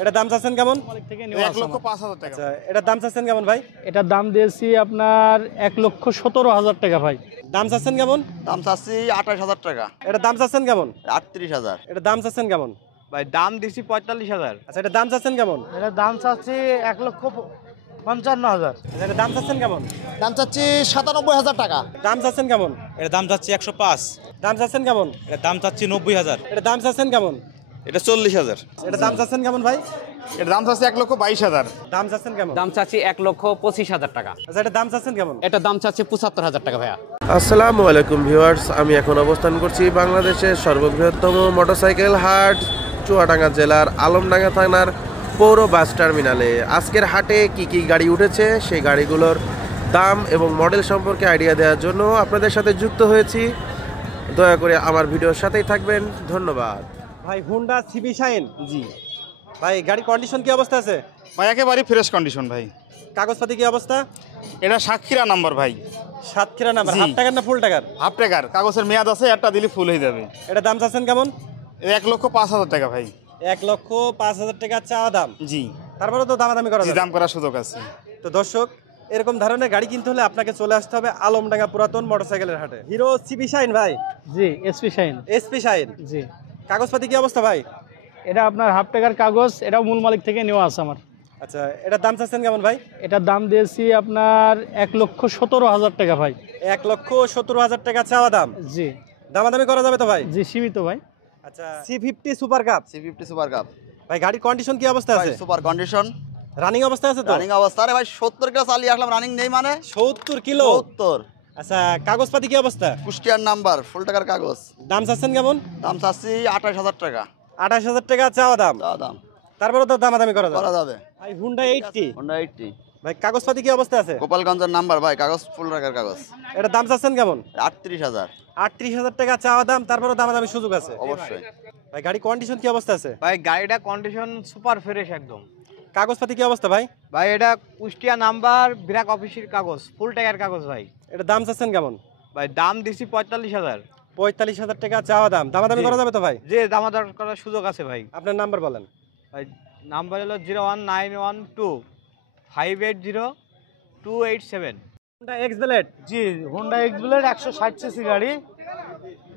এটা দাম চাচ্ছেন কেমন? 1,05,000 টাকা। আচ্ছা, এটার দাম চাচ্ছেন কেমন ভাই? এটার দাম দিয়েছি আপনার 1,17,000 টাকা ভাই। দাম চাচ্ছেন কেমন? দাম চাচ্ছি 28,000 টাকা। এটার দাম চাচ্ছেন কেমন? 38,000। এটার দাম চাচ্ছেন কেমন? ভাই দাম দিছি 45,000। আচ্ছা, এটার দাম চাচ্ছেন কেমন? এটার দাম চাচ্ছি 1,55,000। আচ্ছা, এটার দাম চাচ্ছেন কেমন? দাম চাচ্ছি 97,000 টাকা। দাম চাচ্ছেন কেমন? এটার দাম চাচ্ছি 105। দাম চাচ্ছেন কেমন? এটার দাম চাচ্ছি 90,000। এটার দাম চাচ্ছেন কেমন? এটা 40,000। এটার দাম চাচ্ছেন কেমন ভাই? এর দাম চাচ্ছি 1,22,000। দাম চাচ্ছেন কেমন? দাম চাচ্ছি 1,25,000 টাকা। আচ্ছা, এটার দাম চাচ্ছেন কেমন? এটার দাম চাচ্ছি 75,000 টাকা ভাইয়া। আসসালামু আলাইকুম ভিউয়ার্স, আমি এখন অবস্থান করছি বাংলাদেশের সর্ববৃহত্তম মোটরসাইকেল হাট চুয়াডাঙ্গা জেলার আলমডাঙ্গা থানার পৌর বাস টার্মিনালে। আজকের হাটে কি কি গাড়ি উঠেছে সেই গাড়িগুলোর দাম এবং মডেল সম্পর্কে আইডিয়া দেওয়ার জন্য আপনাদের সাথে যুক্ত হয়েছি। দয়া করে আমার ভিডিওর সাথেই থাকবেন, ধন্যবাদ। ভাই হুন্ডা সিবি শাইন। জি ভাই গাড়ির কন্ডিশন কি অবস্থা আছে? ভাই, একেবারে ফ্রেশ কন্ডিশন ভাই। কাগজপাতি কি অবস্থা? এটা সাতক্ষীরা নাম্বার ভাই। সাতক্ষীরা নাম্বার। জি। হাফ টাকার না ফুল টাকার? হাফ টাকার কাগজের মেয়াদ আছে, একটা দিলে ফুল হয়ে যাবে। এটার দাম চাচ্ছেন কেমন? 1,05,000 টাকা ভাই। 1,05,000 টাকা চাওয়া দাম। জি, তারপরে তো দামাদামি করা যাবে। দাম করার সুযোগ আছে। তো দর্শক, এরকম ধরনের গাড়ি কিনতে হলে আপনাকে চলে আসতে হবে আলমডাঙ্গা পুরাতন মোটরসাইকেলের হাটে। হিরো সিবি শাইন ভাই। জি, এসপি শাইন। SP shine. জি, কাগজপাতি কি অবস্থা ভাই? এটা আপনার হাফ টাকার কাগজ, এটাও মূল মালিক থেকে নেওয়া আছে আমার। আচ্ছা, এটার দাম চাচ্ছেন কেমন ভাই? এটার দাম দিয়েছি আপনার 1,17,000 টাকা ভাই। 1,17,000 টাকা চাওয়া দাম। জি, দামাদামি করা যাবে তো ভাই? জি সীমিত ভাই। আচ্ছা, C50 super cup. C50 super cup ভাই গাড়ির কন্ডিশন কি অবস্থা আছে? সুপার কন্ডিশন, রানিং অবস্থা আছে তো? রানিং অবস্থা। আরে ভাই 70 কিলো চালিয়ে আসলাম, রানিং নেই মানে 70 কিলো। 70। আচ্ছা, কাগজপাতি কি অবস্থা? কুষ্টিয়ার নাম্বার, ফুল টাকার কাগজ। দাম চাচ্ছেন কেমন? দাম চাচ্ছি 28,000 টাকা। 28,000 টাকা চাওয়া দাম। দাম তারপরে তো দামাদামি করা করা যাবে। যাবে। ভাই হুন্ডা 80। Honda 80 ভাই কাগজপাতি কি অবস্থা আছে? গোপালগঞ্জের নাম্বার ভাই, কাগজ ফুল টাকার কাগজ। এটার দাম চাচ্ছেন কেমন? 38,000। 38,000 টাকা চাওয়া দাম, তারপরে দামাদামি সুযোগ আছে। অবশ্যই। ভাই গাড়ি কন্ডিশন কি অবস্থা আছে? ভাই গাড়িটা কন্ডিশন সুপার ফ্রেশ একদম। কাগজপাতি কি অবস্থা ভাই? ভাই এটা কুষ্টিয়া নাম্বার, বিরাক অফিসের কাগজ, ফুল টাকার কাগজ ভাই। এটার দাম চাচ্ছেন কেমন? ভাই দাম দিছি 45,000। 45,000 টাকা চাওয়া দাম। দামাদামি জি। করা যাবে তো ভাই? যে দামাদার করার সুযোগ আছে ভাই। আপনার নাম্বার বলেন। ভাই নাম্বার হলো 01912 580 287। Honda X blade. জি, হোন্ডা এক্স ব্লেড 160 সিসি গাড়ি,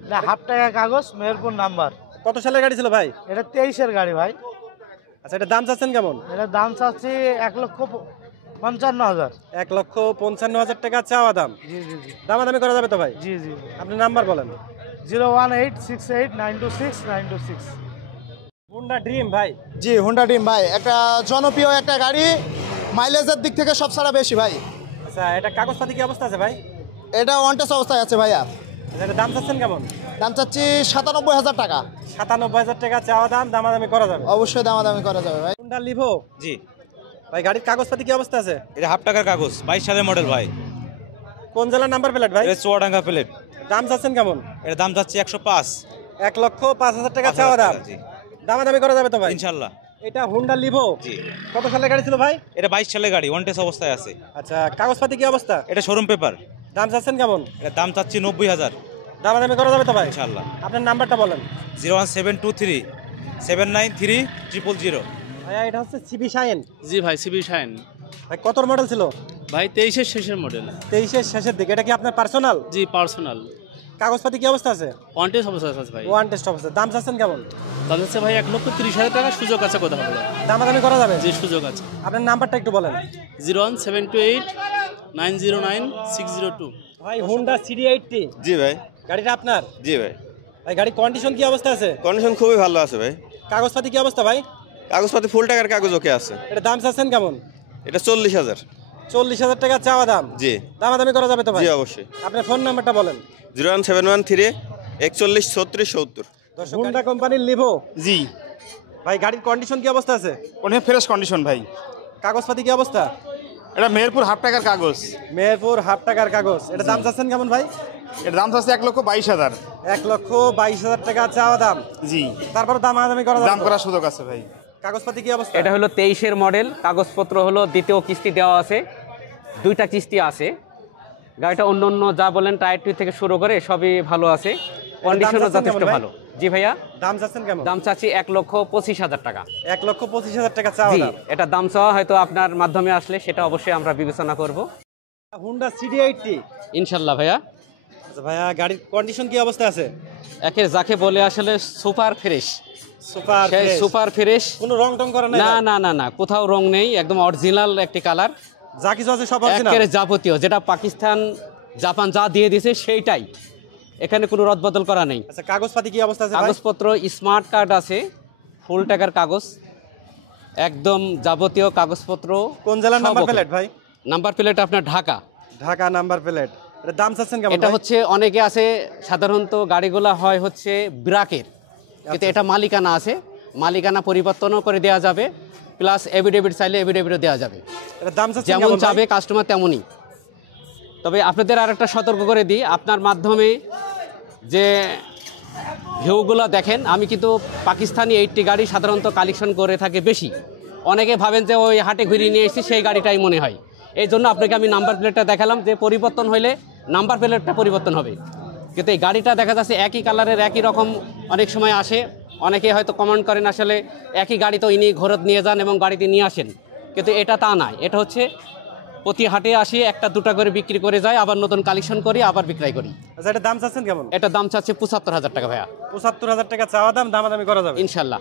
এটা হাফ টাকার কাগজ, মেহেরপুর নাম্বার। কত সালের গাড়ি ছিল ভাই? এটা 23-এর গাড়ি ভাই। আচ্ছা, এটার দাম চাচ্ছেন কেমন? এটার দাম চাচ্ছি 1,55,000। 1,55,000 টাকা চাওয়া দাম। জি জি জি দামাদামি করা যাবে তো ভাই? জি জি। আপনার নাম্বার বলেন। 01868926926। হুন্ডা ড্রিম ভাই। জি, হুন্ডা ড্রিম ভাই একটা জনপ্রিয় একটা গাড়ি, মাইলেজের দিক থেকে সব ছাড়া বেশি ভাই। আচ্ছা, এটা কাগজপাতি কি অবস্থা আছে ভাই? এটা ওয়ান্টেস অবস্থায় আছে ভাইয়া। আচ্ছা, এটার দাম চাচ্ছেন কেমন? দাম চাচ্ছি 97,000 টাকা। 97,000 টাকা চাওয়া দাম, দামাদামি করা যাবে। অবশ্যই দামাদামি করা যাবে ভাই। Honda Livo. জি, ভাই গাড়ির কাগজপাতি কি অবস্থা আছে? এটা হাফ টাকার কাগজ, 22 সালের মডেল ভাই। কোন জেলার নাম্বার প্লেট ভাই? এটা চুয়াডাঙ্গা প্লেট। দাম চাচ্ছেন কেমন? এটার দাম চাচ্ছি 105। 1,05,000 টাকা চাওয়া দাম। জি, দামাদামি করা যাবে তো ভাই? ইনশাল্লাহ। এটা হুন্ডা লিভো। জি, কত সালের গাড়ি ছিল ভাই? এটা 22 সালের গাড়ি, ওয়ান টেস্ট অবস্থায় আছে। আচ্ছা, কাগজপাতি কি অবস্থা? এটা শোরুম পেপার। দাম চাচ্ছেন কেমন? এটার দাম চাচ্ছি 90,000। দামাদামি করা যাবে তো ভাই? ইনশাল্লাহ। আপনার নাম্বারটা বলেন। 01723 793 000। ভাইয়া এটা হচ্ছে সিবি শাইন। জি ভাই, সিবি শাইন ভাই কত মডেল ছিল? ভাই 23-এর শেষের মডেল। 23-এর শেষের দিকে। এটা কি আপনার পার্সোনাল? জি, পার্সোনাল। কাগজপাতি কি অবস্থা আছে? ওয়ান্টেস অবস্থা আছে ভাই। ওয়ান টেস্ট অবস্থা। দাম চাচ্ছেন কেমন? দাম হচ্ছে ভাই 1,30,000 টাকা, সুযোগ আছে কোথাও হলে। দামাদামি করা যাবে? জি, সুযোগ আছে। আপনার নাম্বারটা একটু বলেন। 01728 909 602। ভাই হুন্ডা সিডি 80। জি ভাই। গাড়িটা আপনার? জি ভাই। ভাই গাড়ির কন্ডিশন কি অবস্থা আছে? কন্ডিশন খুবই ভালো আছে ভাই। কাগজপাতি কি অবস্থা ভাই? কাগজপাতি ফুল টাকার কাগজ ওকে আছে। এটা দাম চাচ্ছেন কেমন? এটা 40,000। 40,000 টাকা চাওয়া দাম। জি। দামাদামি করা যাবে তো ভাই? জি অবশ্যই। আপনার ফোন নাম্বারটা বলেন। 01713 41 36 70। হুন্ডা কোম্পানির লিভো। জি। ভাই গাড়ির কন্ডিশন কি অবস্থা আছে? অনেক ফ্রেশ কন্ডিশন ভাই। কাগজপাতি কি অবস্থা? এটা মেহেরপুর হাফ টাকার কাগজ। মেহেরপুর হাফ টাকার কাগজ। এটা দাম চাচ্ছেন কেমন ভাই? এর দাম চাচ্ছে 1,22,000। 1,22,000 টাকা চাওয়া দাম। জি। তারপর দামাদামি করা যাবে? দাম করার সুযোগ আছে ভাই। কাগজপাতি কি অবস্থা? এটা হলো 23-এর মডেল, কাগজপত্র হলো দ্বিতীয় কিস্তি দেওয়া আছে, 2টা কিস্তি আছে। গাড়িটা অন্য অন্য যা বলেন টায়ার টিউব থেকে শুরু করে সবই ভালো আছে, কন্ডিশনও যথেষ্ট ভালো। জি ভাইয়া, দাম চাচ্ছেন কেমন? দাম চাচ্ছি 1,25,000 টাকা। 1,25,000 টাকা চাওয়া জি, দাম। এটা দাম চাওয়া হয়তো আপনার মাধ্যমে আসলে সেটা অবশ্যই আমরা বিবেচনা করব হুন্ডা সিডি80। ইনশাল্লাহ ভাইয়া। আচ্ছা ভাইয়া, গাড়ির কন্ডিশন কি অবস্থা আছে? একের যাকে বলে আসলে সুপার ফ্রেশ, সুপার সেই ফ্রেশ। Super fresh. কোনো রং টং করা নাই? না না না না, কোথাও রং নেই, একদম অরিজিনাল একটি কালার, যা কিছু আছে সব অরিজিনাল। একেবারে যাবতীয় যেটা পাকিস্তান জাপান যা দিয়ে দিয়েছে সেইটাই, এখানে কোনো রদবদল করা নেই। আচ্ছা, কাগজপাতি কি অবস্থা আছে ভাই? কাগজপত্র স্মার্ট কার্ড আছে, ফুল টাকার কাগজ, একদম যাবতীয় কাগজপত্র। কোন জেলার সব নাম্বার ওকে। প্লেট ভাই? নাম্বার প্লেট আপনার ঢাকা। Dhaka number plate. এটা দাম চাচ্ছেন কেমন এটা ভাই? হচ্ছে অনেকে আছে সাধারণত গাড়িগুলা হয় হচ্ছে ব্রাকের, কিন্তু এটা মালিকানা আছে, মালিকানা পরিবর্তনও করে দেওয়া যাবে, প্লাস এভিডেভিট চাইলে এভিডেভিটও দেওয়া যাবে, এটা দাম চাচ্ছেন যেমন কেমন চাবে ভাই? কাস্টমার তেমনই। তবে আপনাদের আর একটা সতর্ক করে দিই, আপনার মাধ্যমে যে ভিউগুলো দেখেন, আমি কিন্তু পাকিস্তানি 80 গাড়ি সাধারণত কালেকশন করে থাকে বেশি। অনেকে ভাবেন যে ওই হাটে ঘুরিয়ে নিয়ে এসেছি সেই গাড়িটাই মনে হয়, এই জন্য আপনাকে আমি নাম্বার প্লেটটা দেখালাম যে পরিবর্তন হইলে নাম্বার প্লেটটা পরিবর্তন হবে, কিন্তু এই গাড়িটা দেখা যাচ্ছে একই কালারের একই রকম অনেক সময় আসে। অনেকে হয়তো কমেন্ট করেন আসলে একই গাড়ি তো ইনি ঘরত নিয়ে যান এবং গাড়িতে নিয়ে আসেন, কিন্তু এটা তা নয়। এটা হচ্ছে প্রতি হাটে আসি একটা দুটা করে বিক্রি করে যায়, আবার নতুন কালেকশন করি, আবার বিক্রয় করি। আচ্ছা, এটা দাম চাচ্ছেন কেমন? এটা দাম চাচ্ছে 75,000 টাকা ভাইয়া। 75,000 টাকা চাওয়া দাম, দামাদামি করা যাবে ইনশাল্লাহ।